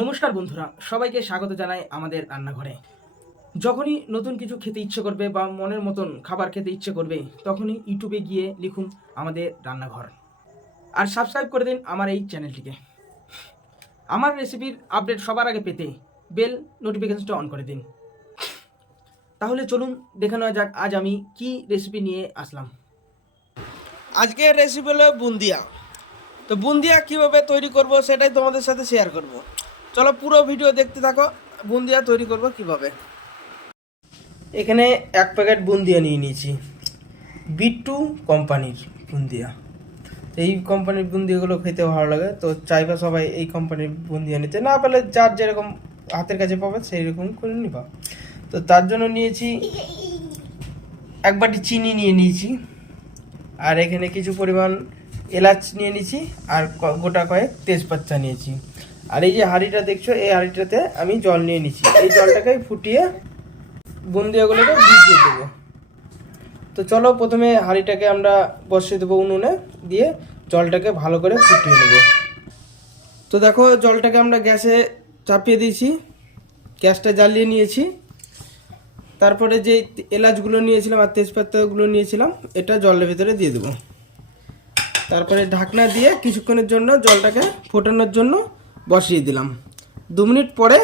নমস্কার বন্ধুরা, সবাইকে স্বাগত জানাই আমাদের রান্নাঘরে। যখনই নতুন কিছু খেতে ইচ্ছে করবে বা মনের মতন খাবার খেতে ইচ্ছে করবে, তখনই ইউটিউবে গিয়ে লিখুন আমাদের রান্নাঘর। আর সাবস্ক্রাইব করে দিন আমার এই চ্যানেলটিকে আমার রেসিপির আপডেট সবার আগে পেতে বেল নোটিফিকেশনটা অন করে দিন। তাহলে চলুন দেখে নেওয়া যাক আজ আমি কি রেসিপি নিয়ে আসলাম। আজকের রেসিপি হলো বুন্দিয়া। তো বুন্দিয়া কীভাবে তৈরি করব সেটাই তোমাদের সাথে শেয়ার করব। চলো পুরো ভিডিও দেখতে থাকো, বুন্দিয়া তৈরি করব কীভাবে। এখানে এক প্যাকেট বুন্দিয়া নিয়ে নিয়েছি। বিট্টু কোম্পানির বুন্দিয়া। এই কোম্পানির বুন্দিয়াগুলো খেতে ভালো লাগে, তো চাইবা সবাই এই কোম্পানির বুন্দিয়া নিতে। না পেলে যার যেরকম হাতের কাছে পাবে সেই রকম করে নিবা। তো তার জন্য নিয়েছি এক বাটি চিনি নিয়ে নিয়েছি। আর এখানে কিছু পরিমাণ এলাচ নিয়ে নিয়েছি আর গোটা কয়েক তেজপাতা নিয়েছি। আর এই যে হাঁড়িটা দেখছ, এই হাঁড়িটাতে আমি জল নিয়ে নিয়েছি। এই জলটাকে ফুটিয়ে বুন্দিয়াগুলোকে ভিজিয়ে দেবো। তো চলো প্রথমে হাঁড়িটাকে আমরা বসিয়ে দেবো উনুনে, দিয়ে জলটাকে ভালো করে ফুটিয়ে নেব। তো দেখো, জলটাকে আমরা গ্যাসে চাপিয়ে দিয়েছি। গ্যাসটা জ্বালিয়ে নিয়েছি। তারপরে যে এলাচগুলো নিয়েছিলাম আর তেজপাতাগুলো নিয়েছিলাম, এটা জলের ভিতরে দিয়ে দেবো। তারপরে ঢাকনা দিয়ে কিছুক্ষণের জন্য জলটাকে ফোটানোর জন্য বসিয়ে দিলাম। দু মিনিট পরে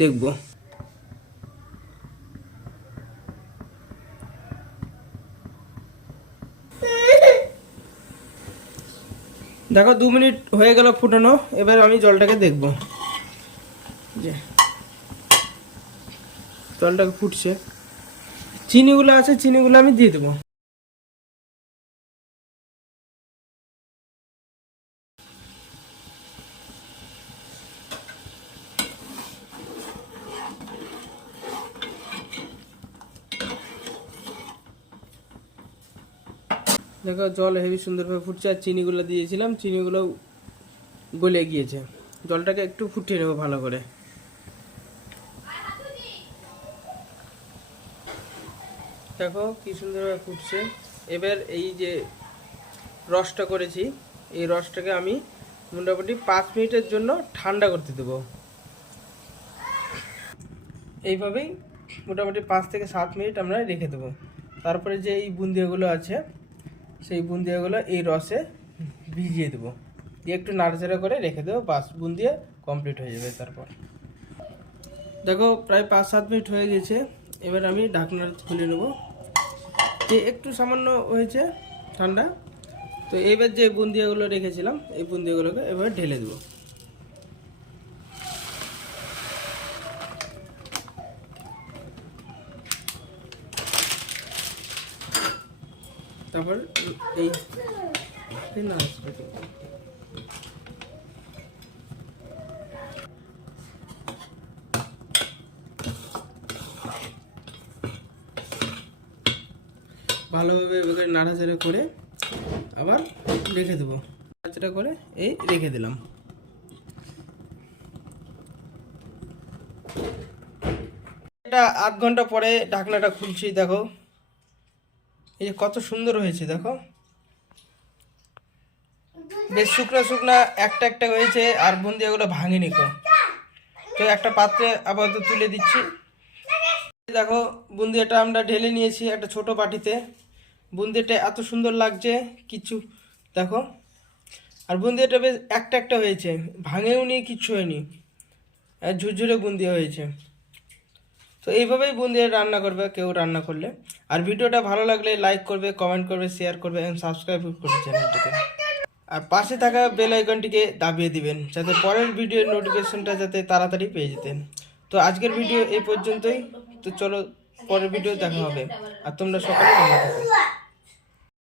দেখব। দেখো, দু মিনিট হয়ে গেল ফুটানো, এবার আমি জলটাকে দেখব। যে জলটাকে ফুটছে। চিনিগুলো আছে, চিনিগুলো আমি দিয়ে দেবো। দেখো, জল হেভি সুন্দরভাবে ফুটছে আর চিনিগুলো দিয়েছিলাম, চিনিগুলো গলে গিয়েছে। জলটাকে একটু ফুটিয়ে নেব ভালো করে। দেখো, কি সুন্দরভাবে ফুটছে। এবার এই যে রসটা করেছি, এই রসটাকে আমি মোটামুটি পাঁচ মিনিটের জন্য ঠান্ডা করতে দেবো। এইভাবেই মোটামুটি পাঁচ থেকে সাত মিনিট আমরা রেখে দেবো। তারপরে যে এই বুন্দিয়াগুলো আছে সেই বুন্দিয়াগুলো এই রসে ভিজিয়ে দেবো। দিয়ে একটু নাড়াচাড়া করে রেখে দেবো, বাস বুন্দিয়া কমপ্লিট হয়ে যাবে তারপর। দেখো, প্রায় পাঁচ সাত মিনিট হয়ে গেছে, এবার আমি ঢাকনা খুলে নেব। যে একটু সামান্য হয়েছে ঠান্ডা, তো এবার যে বুন্দিয়াগুলো রেখেছিলাম, এই বুন্দিয়াগুলোকে এবার ঢেলে দেবো। তারপর এই ভালোভাবে এভাবে নাড়াচাড়া করে আবার রেখে দেবো। নাড়াচাড়া করে এই রেখে দিলাম। এটা আধ ঘণ্টা পরে ঢাকনাটা খুলছি, দেখো। এই যে কত সুন্দর হয়েছে, দেখো। বেশ শুকনা শুকনা একটা একটা হয়েছে, আর বুন্দিয়াগুলো ভাঙেনি কো। তো একটা পাত্রে আপাতত তুলে দিচ্ছি। দেখো বুন্দিয়াটা আমরা ঢেলে নিয়েছি একটা ছোট বাটিতে। বুন্দিয়াটা এত সুন্দর লাগছে, কিছু, দেখো। আর বুন্দিয়াটা বেশ একটা একটা হয়েছে, ভাঙেও নি, কিচ্ছু হয়নি। আর ঝুরঝুরে বুন্দিয়া হয়েছে। তো এইভাবেই বন্ধুরা রান্না করবে, কেউ রান্না করলে। আর ভিডিওটা ভালো লাগলে লাইক করবে কমেন্ট করবে শেয়ার করবে এবং সাবস্ক্রাইব করবে চ্যানেলটিকে আর পাশে থাকা বেল আইকনটিকে দাবিয়ে দিবেন, যাতে পরের ভিডিওর নোটিফিকেশনটা যাতে তাড়াতাড়ি পেয়ে যেতেন। তো আজকের ভিডিও এই পর্যন্তই। তো চলো, পরের ভিডিও দেখা হবে। আর তোমরা সকলে ভালো থাকো।